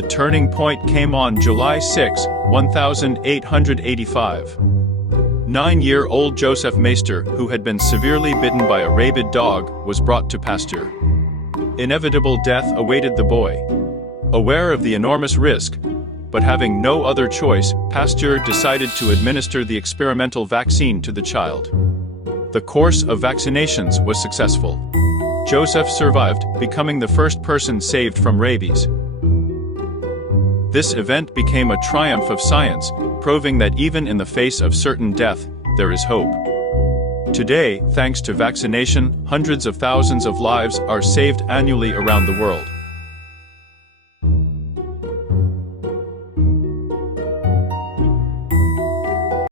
The turning point came on July 6, 1885. 9-year-old Joseph Meister, who had been severely bitten by a rabid dog, was brought to Pasteur. Inevitable death awaited the boy. Aware of the enormous risk, but having no other choice, Pasteur decided to administer the experimental vaccine to the child. The course of vaccinations was successful. Joseph survived, becoming the first person saved from rabies. This event became a triumph of science, proving that even in the face of certain death, there is hope. Today, thanks to vaccination, hundreds of thousands of lives are saved annually around the world.